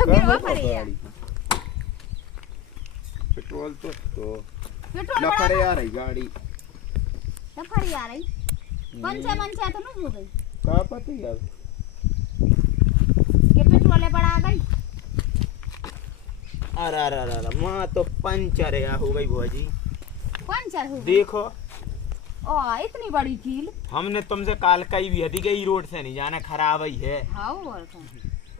तो गिरवा पड़ेगा। पेट्रोल तो पेट्रोल लफड़े आ रही गाड़ी। लफड़ी आ रही। पंचा तो नहीं हो गई। कहाँ पता यार के पेट्रोल बढ़ा गई। अरे माँ तो पंचर है हो गई बुआ जी। पंचर हो गई। देखो इतनी बड़ी कील। हमने तुमसे काल कही भी थी कि रोड से नहीं जाना, खराब ही है। हाँ और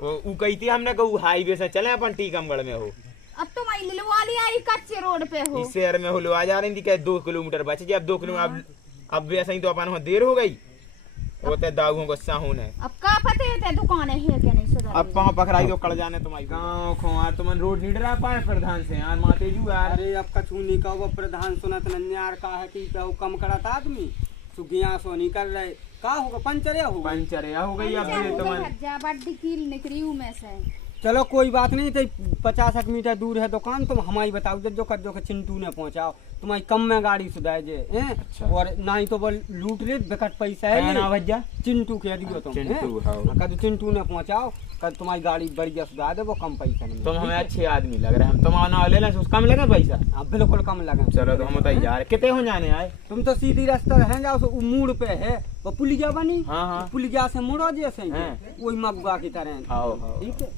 वो कही थी हमने कहू हाईवे से चले अपन टीकमगढ़ में हो। अब तो मैं लिलवाली आई कच्चे रोड पे हो। इस शहर में हो लो आ जा रही थी क्या 2 किलोमीटर बचे जी। अब 2 किलोमीटर अब वैसे ही तो अपन वहाँ देर हो गई। वो ते दागों को साहून है। अब का पते है दुकान है कि नहीं सुधर। अब पाँव पकड़ाई तो कड़ जाने तुम्हारी गाँव खोआ तुमन रोड नहीं डरा पाए प्रधान से यार माते जू यार। अरे अब कछु नहीं का वो प्रधान सुनत नन्यार का है कि क्या कम कराता आदमी सुगिया सो नहीं कर रहे का होगा पंचर हो गई अब ये तुमन बड़ी कील निकली में से। चलो कोई बात नहीं तो 50 मीटर दूर है दुकान तुम हमारी बताओ जो कर जो चिंटू ने पहुंचाओ तुम्हारी कम में गाड़ी सुधार जे अच्छा। और ना ही तो वो लूट ले बेकट पैसा है ना भैया चिंटू कह दियो तुम कद चिंटू ने पहुंचाओ कद तुम्हारी गाड़ी बढ़िया सुधार दे वो कम पैसा में। तुम हमें अच्छे आदमी लग रहे हैं। हम तुम्हारा ले लें कम लगे पैसा। हाँ बिल्कुल कम लगे। चलो तो हम बताइए यार कितने हो जाने आए। तुम तो सीधी रास्ता है जाओ तो मूड पे है वो पुलिया बनी। हाँ पुलिया से मुड़ो जैसे वही मगवा की तरह। ठीक है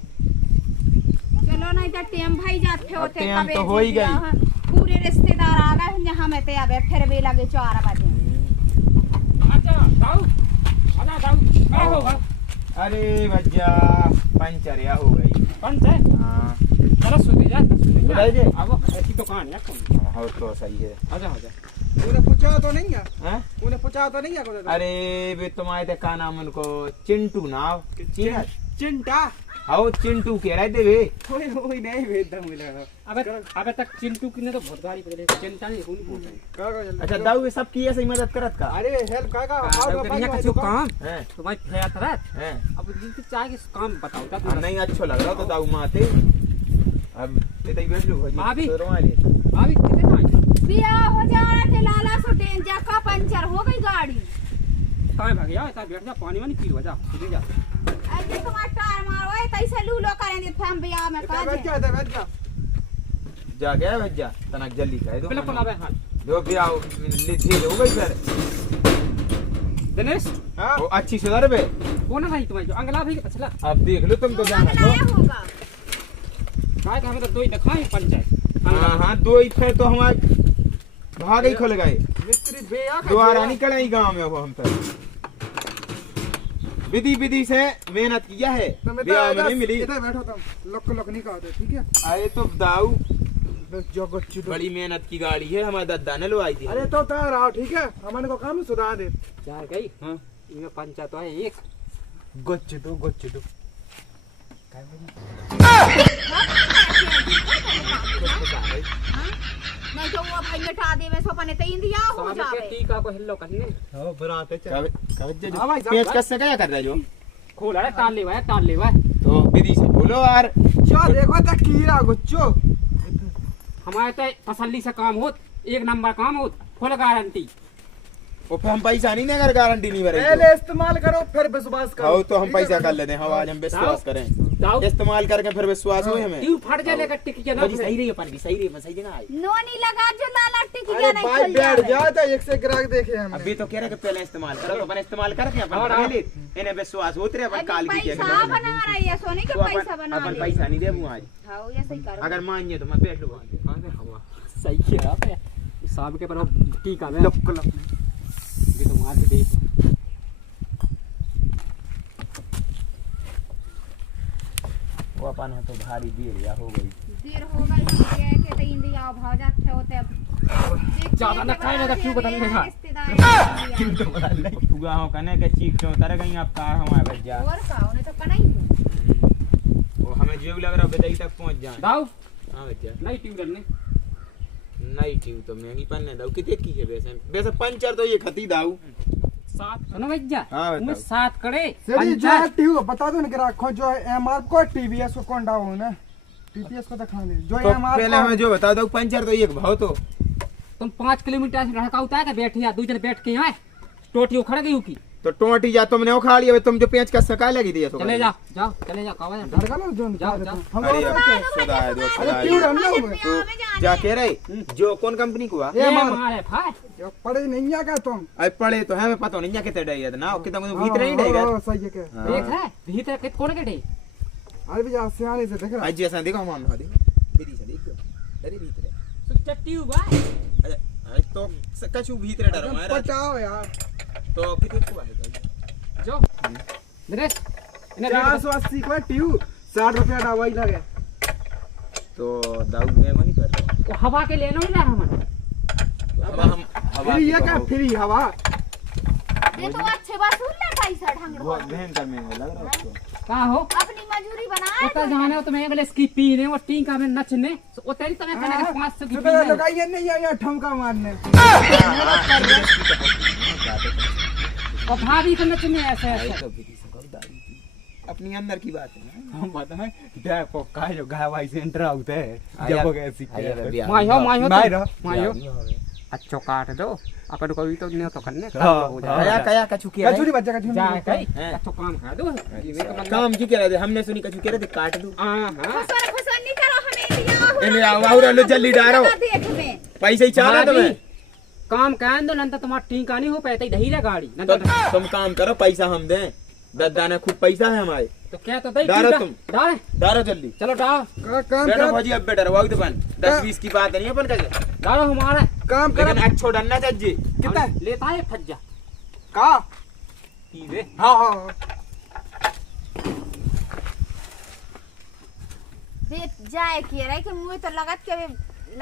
चलो नहीं तो टेम भाई जाते होते टेम तो हो ही गई। पूरे रिश्तेदार आ गए यहाँ में ते अबे फिर भी लगे 4 बजे। अच्छा दाऊ आजा दाऊ क्या होगा। अरे भैया पंचर या हो गई। पंचर हाँ चलो सुधे जा सुधाइए। अब ऐसी दुकान है कौन हाँ तो सही है। आजा आजा उन्हें पूछा तो नहीं है। हैं उन्हें पूछा तो नहीं है। अरे वे तुम्हारे ते का नाम उनको चिंटू नाव चिंटा हाँ चिंटू कह रहे थे वे। कोई नहीं भेजता मुझे। अबे तक चिंटू की ने तो बहुत गाड़ी पकड़े चिंता नहीं होनी बोल। अच्छा दाऊ ये सब की ऐसे ही मदद करत का। अरे हेल्प का और का काम है तुम्हारी फेत रत हैं। अब जिनकी चाहे कि काम बताओ तब नहीं अच्छा लग रहा तो दाऊ माते अब ये तो बैठ लो भाभी तो रोवाले भाभी कितने टाइम बिया हो जाना के लाला सो डेंजा का पंचर हो गई गाड़ी। कहां भाग जा ऐसा बैठ जा पानी वानी पी लो जा सीधे जा। अरे तुम्हारा टायर मारो तैसे लूलो करेंगे फैम बिया में का बैठ जा जा गया भैया तनक जल्दी कह दो। बिल्कुल अबे हां जो भी आओ लीजिए हो गई सर दिनेश वो अच्छी सुधर बे कौन है तुम्हारी जो अंगला भाई अच्छा अब देख लो तुम तो जाना होगा काय का हमें तो दो ही दिखाई पंचायत। हां 2 ही फिर तो हमारे भाग ही खुल गए। मिस्त्री बेया दोबारा निकल आई गांव में वो हम तो विधि से मेहनत किया है बिहार में नहीं मिली। इधर बैठो तुम लोक नहीं कहते ठीक है। अरे तो दाऊ जो गच्ची बड़ी मेहनत की गाड़ी है हमारे दादा ने लवाई थी। अरे तो तैयार आओ ठीक है हमारे को काम सुधार दे क्या गई। हां ये पंचायत है एक गच्ची दो काय नहीं तो वो भाई मिटा दे में सोपने ते इंदिया हो जावे। टीका को हिल्लो करने हां बराते चल पेच कस से क्या कर रहे जो खोल अरे टाल लेवा तो विधि से बोलो यार। चो देखो त कीड़ा गुच्चो हमारे तो तसल्ली से काम होत एक नंबर काम होत फुल गारंटी। और फिर हम पैसा नहीं देंगे गारंटी नहीं भरेंगे। पहले इस्तेमाल करो फिर विश्वास करो। तो हम पैसा कर लेते हैं। हम आज हम विश्वास करें इस्तेमाल करके फिर विश्वास हो हमें। क्यों फट जाए लेकर टिक के ना सही रही अपन की सही रही सही जगह आई। नोनी लगा जो लाला टिकिया नहीं भाई खुल बैठ जावे। जा तो एक से ग्राहक देखे हम अभी तो कह रहे कि पहले इस्तेमाल करो अपन इस्तेमाल करके अपन पहले इन्हें विश्वास होते रहे अपन काल की पैसा बना रही है सोने के पैसा बना अपन पैसा नहीं देबू आज। हां ये सही करो अगर मानिए तो मैं बैठ लूंगा। सही है आप साहब के पर टीका में लोकल ये तो मार दे वो अपन है तो भारी देर या हो गई। देर हो गई ये के तो इंडिया भाव जाते होते अब ज्यादा न खाए ना क्यों बदलने का क्यों तो बदल नहीं पुगा हो कने के चीख क्यों उतर गई अब कार हमारे भैया और का उन्हें तो कनाई वो हमें जो लग रहा बेचाई तक पहुंच जाए। दाऊ हां भैया नहीं ट्यूब नहीं ट्यूब तो महंगी पन्ने दाऊ कितने की है वैसे पंचर तो ये खती दाऊ 7 सुनो भैया हाँ, मैं 7 करे सेड़ी जो ट्यूब बता दो ना रखो जो एमआर को टीवीएस को कौन डाउन है टीपीएस को दिखा दे जो तो एमआर पहले हमें जो बता दो पंचर तो ये भाव तो तुम 5 किलोमीटर से रड़का उतार के बैठे या 2 जन बैठ के आए टोटी उखड़ गई की तो टोटी जा तुमने उखाड़ लिया तुम जो पेंच का सका लगी दिया तो चले जा जाओ चले जा कहाँ जा धड़का ना जो जाओ, जाओ। हम अरे लोग अब सुधा है दोस्त अरे सुधा क्यों है। रंगा हुए तू जा कह रहे जो कौन कंपनी को हुआ ये मार मारे भाई जो पढ़े नहीं आ का तुम अब पढ़े तो हमें पता नहीं कितने डे ना कितना भीतर नहीं डेगा सही है के देख है भीतर कित कौन के ढे अरे भी सियाने से देख रहा आज जैसा देखो हम देखो दीदी से देखो अरे भीतर चट्टी हुआ अरे तो कछु भीतर डर मारा पटाओ यार तो कितने को है जो नरेश इन्हें 480 का ट्यू 60 रुपया दवाई लगे तो दाऊ में नहीं कर रहा वो हवा के लेना ही ना हम अब हम हवा फ्री है क्या फ्री हवा ये तो अच्छे वसूल ले पैसा ढंग बहुत भयंकर महंगा लग रहा है उसको कहाँ हो अपनी मजूरी बनाए उतना जाने हो तुम्हें अगले इसकी पीने और टीका में नचने वो तेरी तुम्हें कहने के 500 की तो पीने लगाइए नहीं यहाँ ठमका मारने और भाभी को नचने ऐसे भाई ऐसे तो विधि से कब दारू पी। अपनी अंदर की बात है ना हम बताएं देखो का जो गाय वाई सेंटर आउते है जब वो ऐसी मायो मारो मायो अच्छो काट दो अपन को भी तो नहीं तो करने हाँ, हो कया जाए कया कछु किया कचूरी बच्चा कचूरी जा कहीं हैं? अच्छो काम कर दो ये तो मतलब काम क्यों कह रहे थे हमने सुनी कछु कह रहे थे काट दूं हां खुसर खुसर नहीं करो हमें दिया इन्हें आवाज लो जल्दी डारो देख में पैसे ही चाहना तुम्हें काम कहन दो नंतर तुम्हारा टीका नहीं हो पाते दही रे गाड़ी तो नंतर तुम काम करो पैसा हम दें दद्दा ने खूब पैसा है हमारे तो क्या तो दही डालो तुम। डाल डारो जल्दी चलो डाल काम डरो कर भाजी अब बेटा रवाओ दुकान 10-20 की बात नहीं अपन का डालो हमारा काम कर लेकिन अच्छो डरना चाहिए कितना लेता है फज्जा का पीवे हाँ हाँ दे जाए के रहे कि मुझे तो लगत के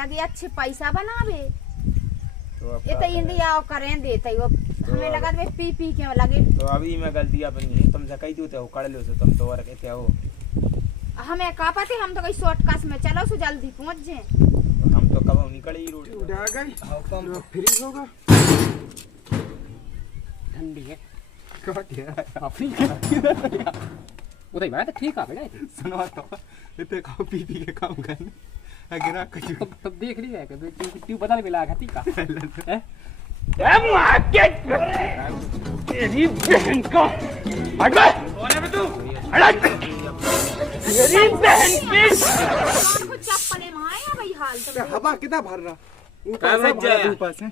लगे अच्छे पैसा बनावे ये तो इंडिया करें देते वो हमें लगत वे पी पी के लगे तो अभी मैं गलती अपनी है तुम से कही थी हो कर लो सो तुम तो और कहते हो हमें का पता हम तो कहीं शॉर्टकट में चलो सो जल्दी पहुंच जाए हम तो कब निकले ही रोड उड़ा गई फ्री होगा ठंडी है क्या अपनी उधर बात ठीक है बेटा सुनो तो इतने खाओ पी पी के काम करने अगर कुछ तब देख लिया है कि तू बदल मिला है ठीक है तेरी बहन को हट तू तेरी बहन की कुछ चप्पले माया भाई हाल तो हवा कितना भर रहा क्या बच जाए? ऊपर से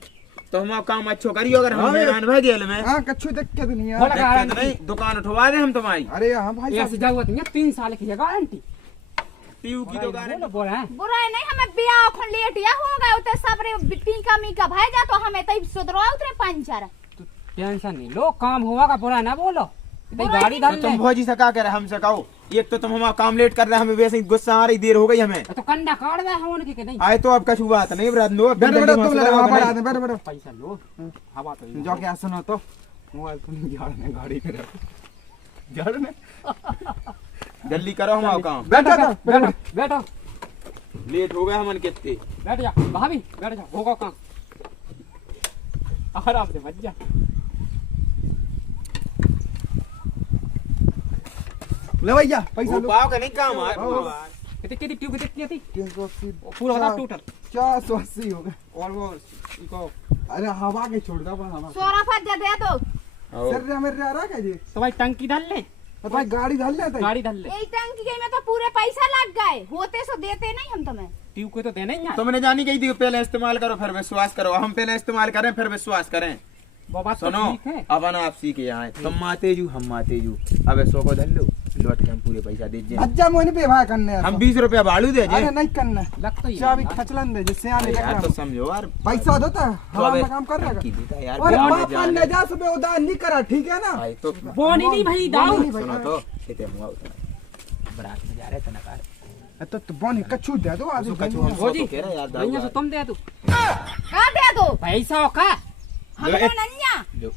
तो हम काम अच्छो करियो अगर हम मेहमान भाई गेल में हाँ कच्छू देख के दुनिया बोला दिक्कत नहीं दुकान उठवा दे हम तुम्हारी अरे हाँ भाई ऐसी जरूरत नहीं है 3 साल की है गारंटी पीयू की दुकान है बोला है बुरा नहीं हमें ब्याह खन लेट या हो गए उते सब रे टीका मीका भाई जा तो हमें तई सुधरवा उतरे पंचर टेंशन नहीं लो काम हुआ का बुरा ना बोलो भाई गाड़ी डाल तो तुम भौजी से क्या करे हमसे कहो एक तो तुम हमारा काम लेट कर रहे हैं हमें वैसे ही गुस्सा आ रही देर हो गई हमें तो कंडा काट दे हम उनके के नहीं आए तो अब कछु बात नहीं बरात लो बैठो बैठो तुम लगा हवा बढ़ा दे बैठो बैठो पैसा लो हवा तो जो क्या सुनो तो मोबाइल को नहीं झाड़ने गाड़ी में रखो झाड़ने जल्दी करो हमारा काम बैठो बैठो बैठो लेट हो गए हमन कितने बैठ जा भाभी बैठ जा होगा काम आराम से बच जा ले भैया पैसा वो लो पाव का नहीं काम है कितनी ट्यूब कितनी थी 380 पूरा बता टोटल 480 हो गए और वो इको अरे हवा के छोड़ दो हवा सोरा फज्जा दे दो सर मेरे आ रहा है जी तो भाई टंकी डाल ले तो भाई गाड़ी डाल लेते गाड़ी डाल ले एक टंकी के में तो पूरे पैसा लग गए होते सो देते नहीं हम तुम्हें ट्यूब को तो देना ही है तुमने जानी कही थी पहले इस्तेमाल करो फिर विश्वास करो हम पहले इस्तेमाल करें फिर विश्वास करें वो बात तो सुनो ठीक है अपन आप सीखे यहाँ तुम माते जू हम माते जू अब सो को धल लो लौट के हम पूरे पैसा दीजिए भज्जा मोने पे भाई करने हम 20 रुपया भाड़ू दे अरे नहीं करना लग तो ही चाबी खचलन दे जिससे आने यार लगा तो समझो यार पैसा देता है तो हवा अबे में काम कर रहा की देता यार अरे बिना पापा जाने। ने जा सुबह उदार नहीं करा ठीक है ना भाई तो बोनी नहीं भाई दाऊ बोनी नहीं सुनो भाई तो कितने हुआ उतना बारात में जा रहे थे नकार तो बोनी कच्छू दे दो आज कछु हम हो जी। तो कह रहे यार भैया से दाऊ तुम दे तू का दे दो पैसा का हम लो, नन्या लो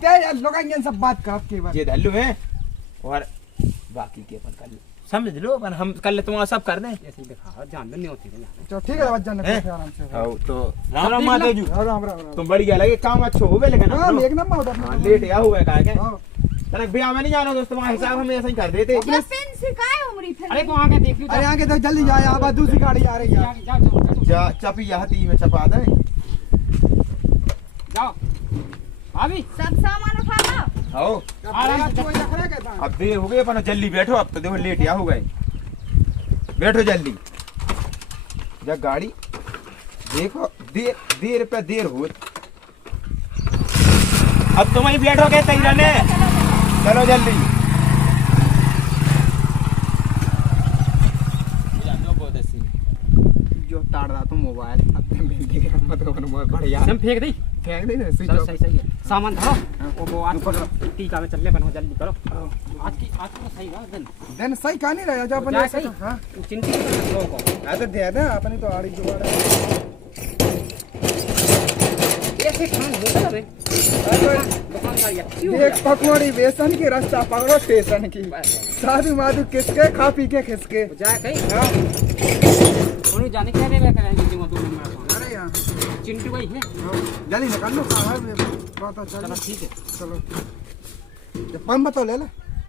क्या यार लोग ये सब बात कर के बाद ये धल्लू है और बाकी के अपन कर लो समझ लो अपन हम कर ले तुम्हारा सब कर दें ऐसे ही दिखा जान नहीं होती है चलो ठीक है भज्जा ने हैं? पैसे आराम से आओ तो राम राम माते जू राम राम तुम बढ़िया लगे काम अच्छा हो गए लेकिन हाँ हम एक नंबर होता हाँ, लेट या हुआ है क्या हाँ तनक भैया मैं नहीं जाना दोस्त तुम्हारा हिसाब हम ऐसा ही कर देते ये पिन सिखाए उमरी फिर अरे तो आगे देख लो अरे आगे तो जल्दी जाए अब दूसरी गाड़ी आ रही है जाओ जा चपी हती में चपा दे जाओ अभी सब सामान उठा लो। आओ अब देर हो गई अपन जल्दी बैठो अब तो देखो लेट या हो गए बैठो जल्दी जा गाड़ी देखो देर पे देर हो अब तुम ही बैठो के तैयार ने चलो जल्दी जो ताड़ रहा तो मोबाइल अपने मिल गया मतलब बहुत बढ़िया हम फेंक दी फेंक दे ना स्विच चलो ऑफ सही सही है सामान धरो वो आज टीका में चलने बनो जल्दी करो आज की तो सही है दिन देन सही कहानी रहा जो अपन क्या ऐसे सही? हां चिंटी के लोगों को आ तो दे दे अपनी तो आड़ी जुगाड़ है ऐसे खान होता है दुकानदार ये क्यों एक पकौड़ी बेसन की रास्ता पकड़ो स्टेशन की साधु माधु किसके खा पी के खिसके जा कहीं उन्हें जाने क्या नहीं करेंगे जो 2 दिन में अरे यार चिंटू भाई है जल्दी निकाल लो बात चलो चलो ठीक है चलो पंप तो ले ले